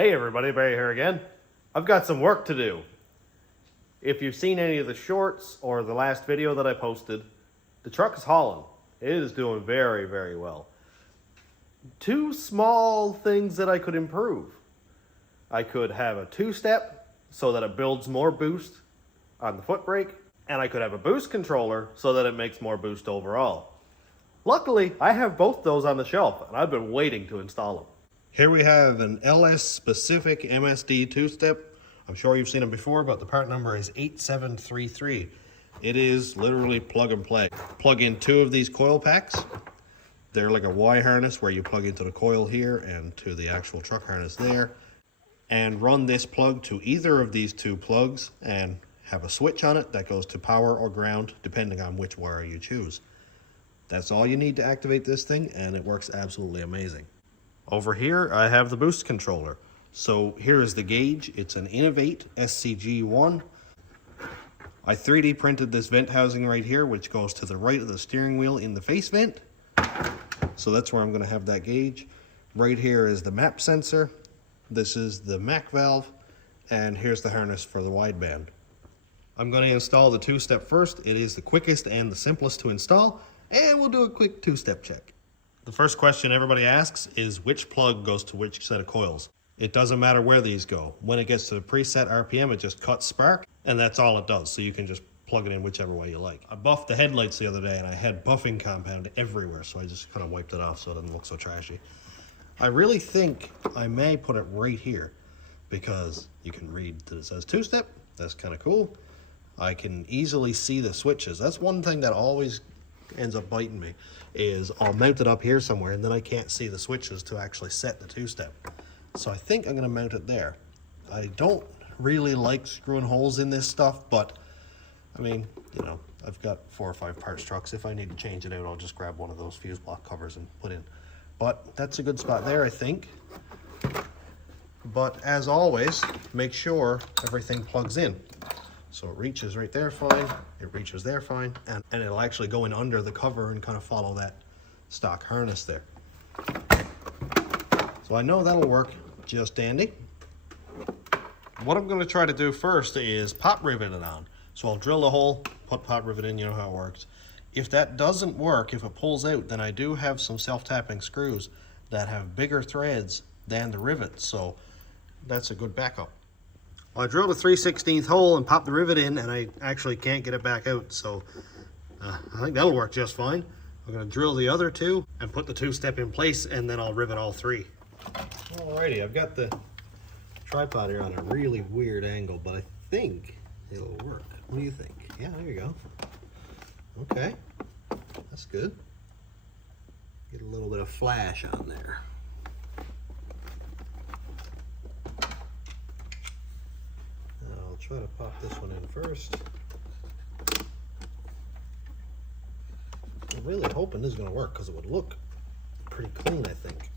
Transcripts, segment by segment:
Hey everybody, Barry here again. I've got some work to do. If you've seen any of the shorts or the last video that I posted, the truck is hauling. It is doing very, very well. Two small things that I could improve. I could have a two-step so that it builds more boost on the foot brake, and I could have a boost controller so that it makes more boost overall. Luckily, I have both those on the shelf, and I've been waiting to install them. Here we have an LS-specific MSD two-step. I'm sure you've seen them before, but the part number is 8733. It is literally plug and play. Plug in two of these coil packs. They're like a Y harness where you plug into the coil here and to the actual truck harness there. And run this plug to either of these two plugs and have a switch on it that goes to power or ground depending on which wire you choose. That's all you need to activate this thing, and it works absolutely amazing. Over here, I have the boost controller. So here is the gauge. It's an Innovate SCG1. I 3D printed this vent housing right here, which goes to the right of the steering wheel in the face vent. So that's where I'm going to have that gauge. Right here is the map sensor. This is the MAC valve. And here's the harness for the wideband. I'm going to install the two-step first. It is the quickest and the simplest to install. And we'll do a quick two-step check. The first question everybody asks is which plug goes to which set of coils. It doesn't matter where these go. When it gets to the preset RPM, it just cuts spark, and that's all it does. So you can just plug it in whichever way you like. I buffed the headlights the other day, and I had buffing compound everywhere, so I just kind of wiped it off so it doesn't look so trashy. I really think I may put it right here because you can read that it says two-step. That's kind of cool. I can easily see the switches. That's one thing that always ends up biting me, is I'll mount it up here somewhere and then I can't see the switches to actually set the two-step. So I think I'm going to mount it there. I don't really like screwing holes in this stuff, but I mean, you know, I've got 4 or 5 parts trucks. If I need to change it out, I'll just grab one of those fuse block covers and put in. But that's a good spot there, I think. But as always, make sure everything plugs in. So it reaches right there fine, it reaches there fine, and it'll actually go in under the cover and kind of follow that stock harness there. So I know that'll work just dandy. What I'm going to try to do first is pop rivet it on. So I'll drill the hole, put pop rivet in, you know how it works. If that doesn't work, if it pulls out, then I do have some self-tapping screws that have bigger threads than the rivets, so that's a good backup. Well, I drilled a 3/16 hole and popped the rivet in, and I actually can't get it back out, so I think that'll work just fine. I'm going to drill the other two and put the two-step in place, and then I'll rivet all 3. Alrighty, I've got the tripod here on a really weird angle, but I think it'll work. What do you think? Yeah, there you go. Okay, that's good. Get a little bit of flash on there. I'll try to pop this one in first. I'm really hoping this is going to work because it would look pretty clean, I think.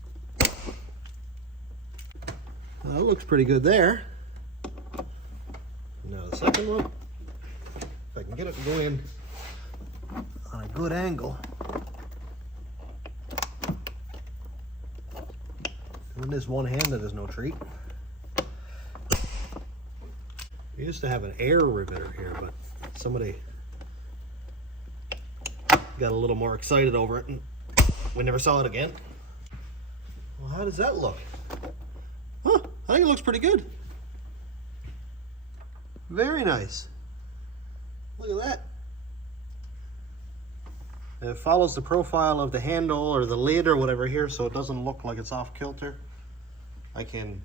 Well, it looks pretty good there. Now the second one, if I can get it to go in on a good angle. Doing this one-handed is no treat. We used to have an air riveter here, but somebody got a little more excited over it and we never saw it again. Well, how does that look? Huh, I think it looks pretty good. Very nice. Look at that. And it follows the profile of the handle or the lid or whatever here, so it doesn't look like it's off kilter. I can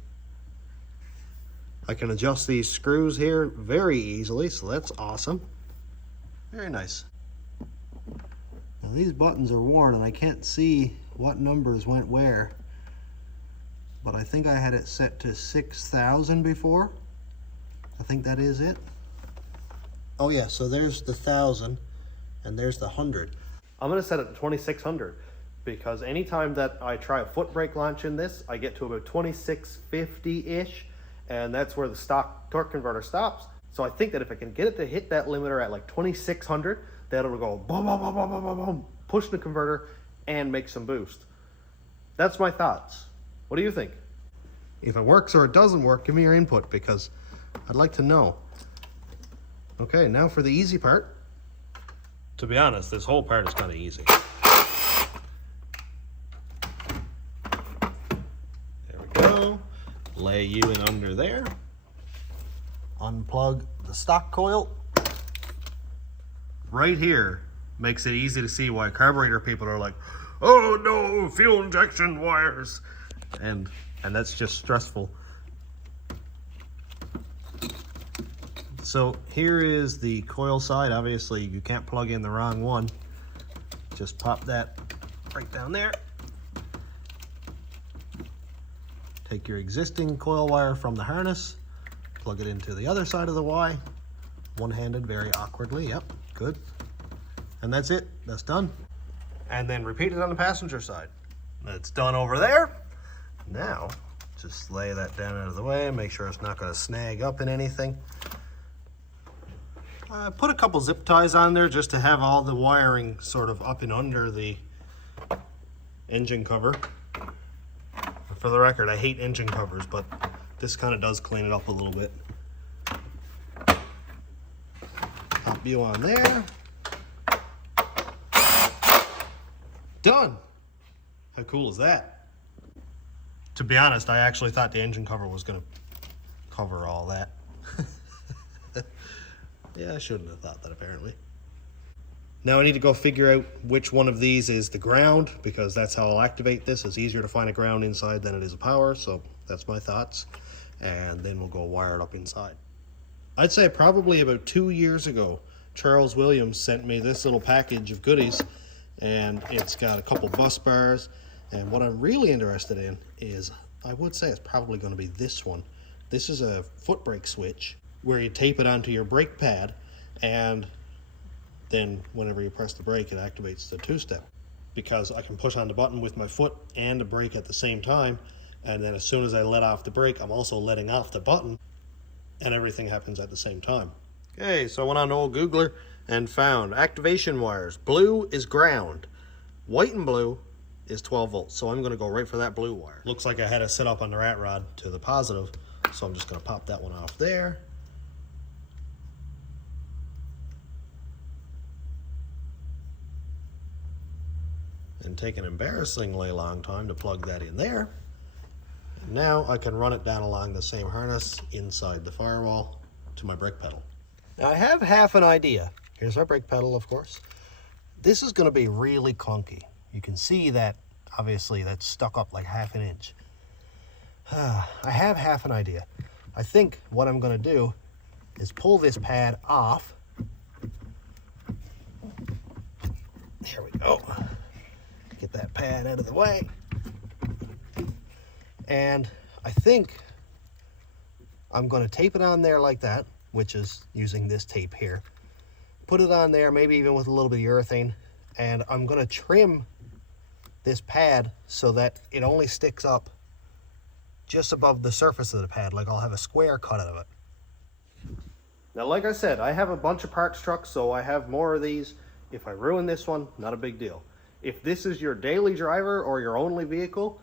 adjust these screws here very easily, so that's awesome. Very nice. Now these buttons are worn and I can't see what numbers went where, but I think I had it set to 6,000 before. I think that is it. Oh yeah, so there's the 1,000 and there's the 100. I'm gonna set it to 2,600 because anytime that I try a foot brake launch in this, I get to about 2650-ish, and that's where the stock torque converter stops. So I think that if I can get it to hit that limiter at like 2,600, that'll go boom, boom, boom, boom, boom, boom, boom, push the converter and make some boost. That's my thoughts. What do you think? If it works or it doesn't work, give me your input because I'd like to know. Okay, now for the easy part. To be honest, this whole part is kind of easy. There we go. Lay you in under there. Unplug the stock coil. Right here makes it easy to see why carburetor people are like, oh no, fuel injection wires. And that's just stressful. So here is the coil side. Obviously you can't plug in the wrong one. Just pop that right down there. Take your existing coil wire from the harness, plug it into the other side of the Y, one-handed very awkwardly, yep, good. And that's it, that's done. And then repeat it on the passenger side. That's done over there. Now, just lay that down out of the way, make sure it's not gonna snag up in anything. Put a couple zip ties on there just to have all the wiring sort of up and under the engine cover. For the record, I hate engine covers, but this kind of does clean it up a little bit. Top view on there. Done! How cool is that? To be honest, I actually thought the engine cover was going to cover all that. Yeah, I shouldn't have thought that apparently. Now I need to go figure out which one of these is the ground, because that's how I'll activate this. It's easier to find a ground inside than it is a power, so that's my thoughts. And then we'll go wire it up inside. I'd say probably about 2 years ago, Charles Williams sent me this little package of goodies, and it's got a couple bus bars. And what I'm really interested in is, I would say it's probably going to be this one. This is a foot brake switch where you tape it onto your brake pad, and then whenever you press the brake, it activates the two-step. Because I can push on the button with my foot and the brake at the same time, and then as soon as I let off the brake, I'm also letting off the button, and everything happens at the same time. Okay, so I went on to old Googler and found activation wires. Blue is ground. White and blue is 12 volts, so I'm going to go right for that blue wire. Looks like I had it set up on the rat rod to the positive, so I'm just going to pop that one off there. And take an embarrassingly long time to plug that in there. And now I can run it down along the same harness inside the firewall to my brake pedal. Now I have half an idea. Here's our brake pedal, of course. This is going to be really clunky. You can see that, obviously, that's stuck up like half an inch. I have half an idea. I think what I'm going to do is pull this pad off. There we go. Get that pad out of the way. And I think I'm going to tape it on there like that, which is using this tape here. Put it on there, maybe even with a little bit of urethane, and I'm going to trim this pad so that it only sticks up just above the surface of the pad, like I'll have a square cut out of it. Now, like I said, I have a bunch of parts trucks, so I have more of these. If I ruin this one, not a big deal. If this is your daily driver or your only vehicle,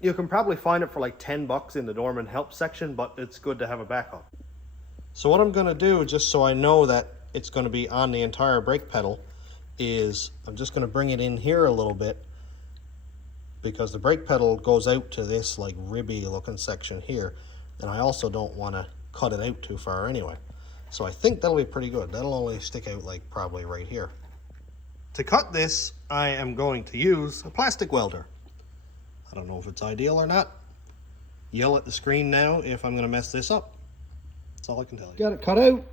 you can probably find it for like 10 bucks in the Dorman help section, but it's good to have a backup. So what I'm going to do, just so I know that it's going to be on the entire brake pedal, is I'm just going to bring it in here a little bit, because the brake pedal goes out to this like ribby looking section here, and I also don't want to cut it out too far anyway. So I think that'll be pretty good. That'll only stick out like probably right here. To cut this, I am going to use a plastic welder. I don't know if it's ideal or not. Yell at the screen now if I'm going to mess this up. That's all I can tell you. Got it cut out.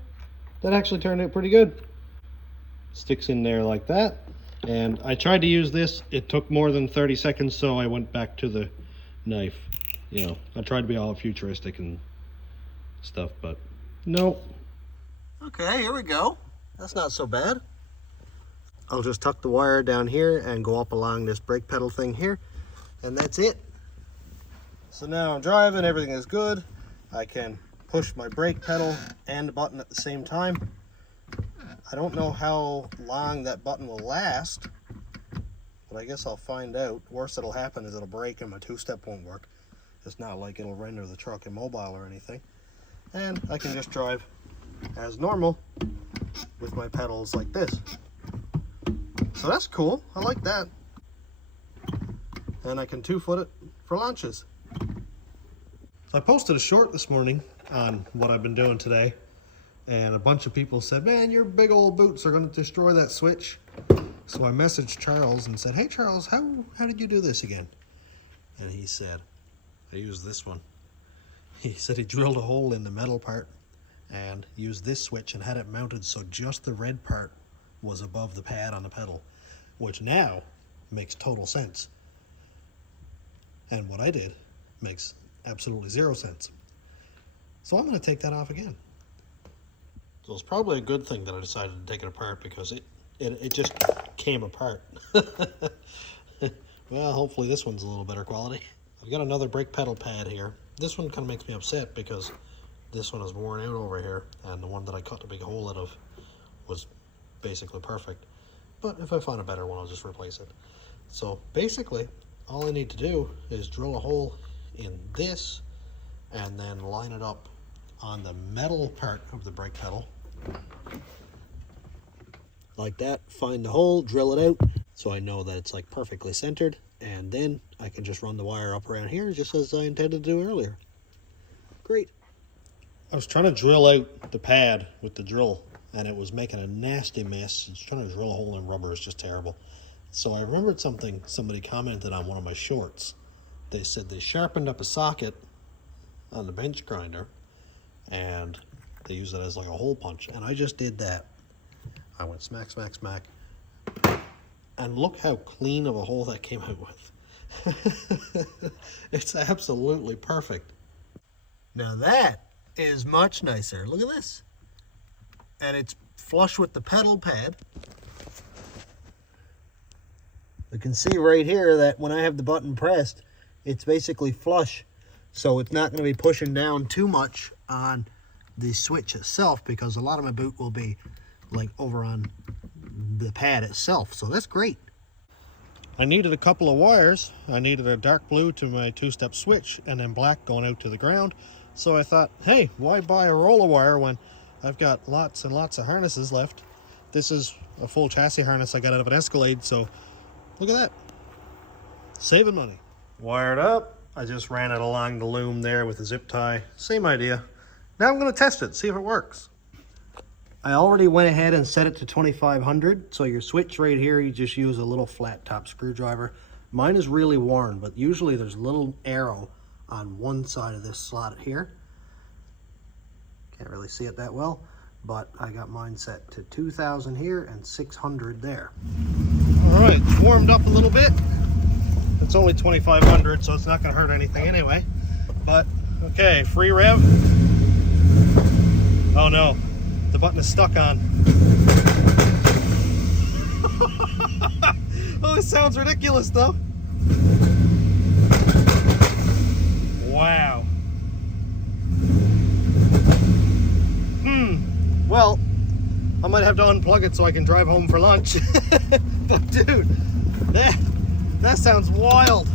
That actually turned out pretty good. Sticks in there like that. And I tried to use this. It took more than 30 seconds, so I went back to the knife. You know, I tried to be all futuristic and stuff, but nope. Okay, here we go. That's not so bad. I'll just tuck the wire down here and go up along this brake pedal thing here, and that's it. So now I'm driving, everything is good. I can push my brake pedal and the button at the same time. I don't know how long that button will last, but I guess I'll find out. Worst that'll happen is it'll break and my two-step won't work. It's not like it'll render the truck immobile or anything. And I can just drive as normal with my pedals like this. So that's cool. I like that. And I can 2-foot it for launches. So I posted a short this morning on what I've been doing today. And a bunch of people said, man, your big old boots are going to destroy that switch. So I messaged Charles and said, hey Charles, how did you do this again? And he said, I used this one. He said he drilled a hole in the metal part and used this switch and had it mounted so just the red part was above the pad on the pedal, which now makes total sense. And what I did makes absolutely 0 sense. So I'm going to take that off again. So it's probably a good thing that I decided to take it apart, because it just came apart. Well, hopefully this one's a little better quality. I've got another brake pedal pad here. This one kind of makes me upset because this one is worn out over here, and the one that I cut a big hole out of was basically perfect. But if I find a better one, I'll just replace it. So basically, all I need to do is drill a hole in this and then line it up on the metal part of the brake pedal. Like that, find the hole, drill it out, so I know that it's like perfectly centered, and then I can just run the wire up around here just as I intended to do earlier. Great. I was trying to drill out the pad with the drill, and it was making a nasty mess. Just trying to drill a hole in rubber is just terrible. So I remembered something somebody commented on one of my shorts. They said they sharpened up a socket on the bench grinder, and they use it as like a hole punch, and I just did that. I went smack, smack, smack, and look how clean of a hole that came out with. It's absolutely perfect. Now that is much nicer. Look at this. And it's flush with the pedal pad. You can see right here that when I have the button pressed, it's basically flush. So it's not going to be pushing down too much on the switch itself, because a lot of my boot will be like over on the pad itself. So that's great. I needed a couple of wires. I needed a dark blue to my 2-step switch and then black going out to the ground. So I thought, hey, why buy a roll of wire when I've got lots and lots of harnesses left? This is a full chassis harness I got out of an Escalade, so look at that. Saving money. Wired up. I just ran it along the loom there with a zip tie. Same idea. Now I'm going to test it, see if it works. I already went ahead and set it to 2500. So your switch right here, you just use a little flat top screwdriver. Mine is really worn, but usually there's a little arrow on one side of this slot here. Can't really see it that well, but I got mine set to 2000 here and 600 there. All right, it's warmed up a little bit. It's only 2500, so it's not going to hurt anything anyway. But okay, free rev. Oh no, the button is stuck on. Oh, it sounds ridiculous though. Wow. Well, I might have to unplug it so I can drive home for lunch. But dude, that sounds wild.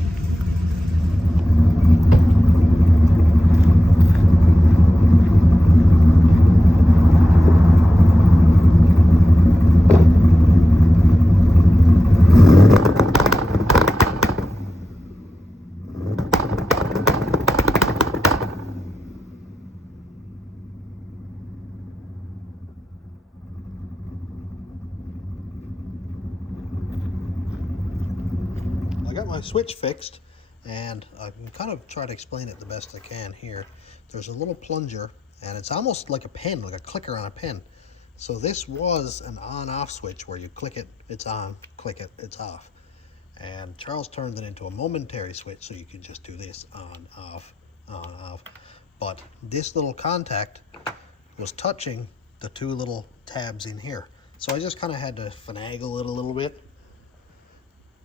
I got my switch fixed, and I can kind of try to explain it the best I can here. There's a little plunger, and it's almost like a pen, like a clicker on a pen. So this was an on-off switch where you click it, it's on, click it, it's off. And Charles turned it into a momentary switch, so you could just do this on, off, on, off. But this little contact was touching the two little tabs in here. So I just kind of had to finagle it a little bit.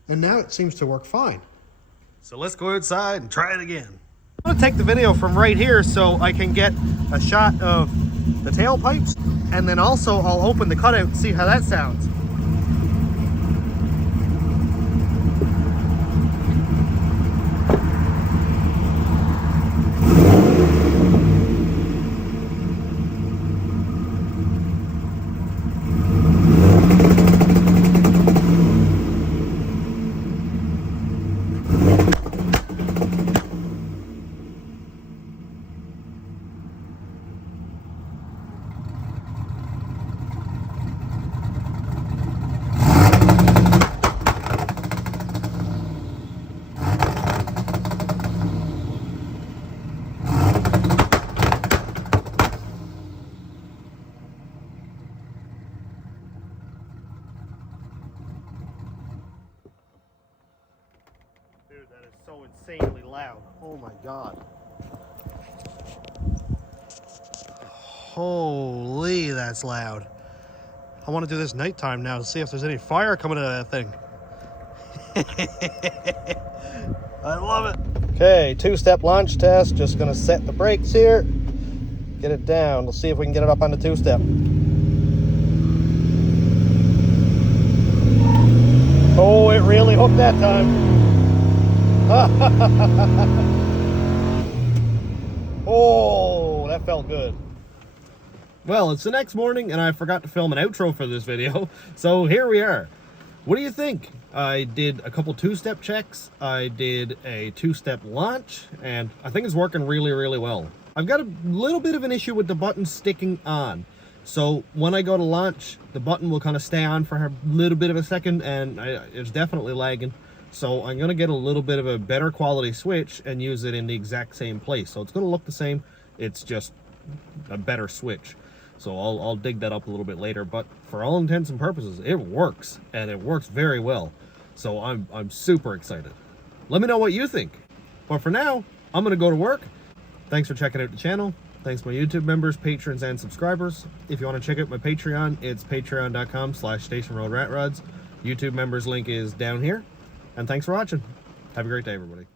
And now it seems to work fine. So let's go outside and try it again. I'm gonna take the video from right here so I can get a shot of the tailpipes, and then also I'll open the cutout and see how that sounds. loud. Oh my God. Holy, that's loud. I want to do this nighttime now to see if there's any fire coming out of that thing. I love it. Okay, two-step launch test. Just gonna set the brakes here. Get it down. Let's see if we can get it up on the two-step. Oh, it really hooked that time. Oh, that felt good. Well, it's the next morning and I forgot to film an outro for this video, so here we are. What do you think? I did a couple two-step checks, I did a two-step launch, and I think it's working really, really well. I've got a little bit of an issue with the button sticking on. So when I go to launch, the button will kind of stay on for a little bit of a second, and it's definitely lagging. So I'm going to get a little bit of a better quality switch and use it in the exact same place. So it's going to look the same, it's just a better switch. So I'll dig that up a little bit later, but for all intents and purposes, it works, and it works very well. So I'm super excited. Let me know what you think. But for now, I'm gonna go to work. Thanks for checking out the channel. Thanks to my YouTube members, patrons, and subscribers. If you want to check out my Patreon, it's patreon.com/stationroadratrods. YouTube members link is down here. And thanks for watching. Have a great day, everybody.